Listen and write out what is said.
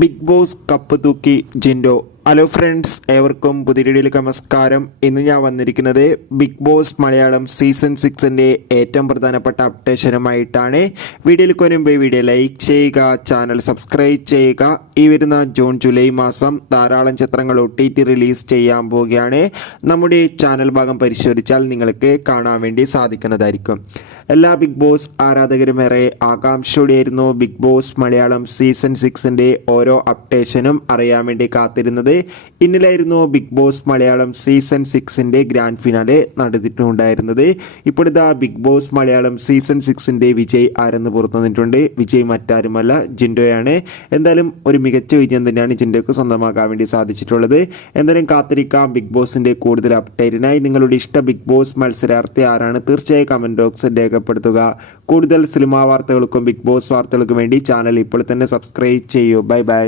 Big boss cup തൂക്കി Jinto. Hello friends, ഏവർക്കും പുതിയ വീഡിയോയിലേക്ക് നമസ്കാരം. ഇന്ന് ഞാൻ വന്നിരിക്കുന്നത് ബിഗ് ബോസ് മലയാളം സീസൺ 6ൻ്റെ ഏറ്റവും പ്രധാനപ്പെട്ട അപ്ഡേഷനുമായിട്ടാണ്. വീഡിയോയിലേക്ക് വരുമ്പോൾ വീഡിയോ ലൈക്ക് ചെയ്യുക, ചാനൽ സബ്സ്ക്രൈബ് ചെയ്യുക. ഈ വരുന്ന ജൂൺ ജൂലൈ മാസം ധാരാളം ചിത്രങ്ങൾ OTT റിലീസ് ചെയ്യാൻ പോവുകയാണ്. നമ്മുടെ ചാനൽ ഭാഗം പരിശോധിച്ചാൽ നിങ്ങൾക്ക് കാണാൻ വേണ്ടി സാധിക്കുന്നതായിരിക്കും. എല്ലാ ബിഗ് ബോസ് ആരാധകരും ഏറെ ആകാംക്ഷയോടെയായിരുന്നു ബിഗ് ബോസ് മലയാളം സീസൺ 6ൻ്റെ ഓരോ അപ്ഡേഷനും അറിയാൻ വേണ്ടി കാത്തിരുന്നത്. ഇന്നലായിരുന്നു ബിഗ് ബോസ് മലയാളം സീസൺ 6ൻ്റെ ഗ്രാൻഡ് ഫിനാലെ നടന്നിട്ടുണ്ടായിരുന്നത്. ഇപ്പോഴത്തെ ബിഗ് ബോസ് മലയാളം സീസൺ 6ൻ്റെ വിജയ് ആരെന്ന് പുറത്തു വന്നിട്ടുണ്ട്. വിജയ് മറ്റാരുമല്ല, ജിൻഡോയാണ്. എന്തായാലും ഒരു മികച്ച വിജയം തന്നെയാണ് ജിൻഡോക്ക് സ്വന്തമാക്കാൻ വേണ്ടി സാധിച്ചിട്ടുള്ളത്. എന്തായാലും കാത്തിരിക്കാം ബിഗ് ബോസിൻ്റെ കൂടുതൽ അപ്ഡേറ്റിനായി. നിങ്ങളുടെ ഇഷ്ട ബിഗ് ബോസ് മത്സരാർത്ഥി ആരാണ്? തീർച്ചയായും കമൻറ്റ് ബോക്സിൽ രേഖപ്പെടുത്തുക. കൂടുതൽ സിനിമാ വാർത്തകൾക്കും ബിഗ് ബോസ് വാർത്തകൾക്കും വേണ്ടി ചാനൽ ഇപ്പോൾ തന്നെ സബ്സ്ക്രൈബ് ചെയ്യൂ. Bye bye.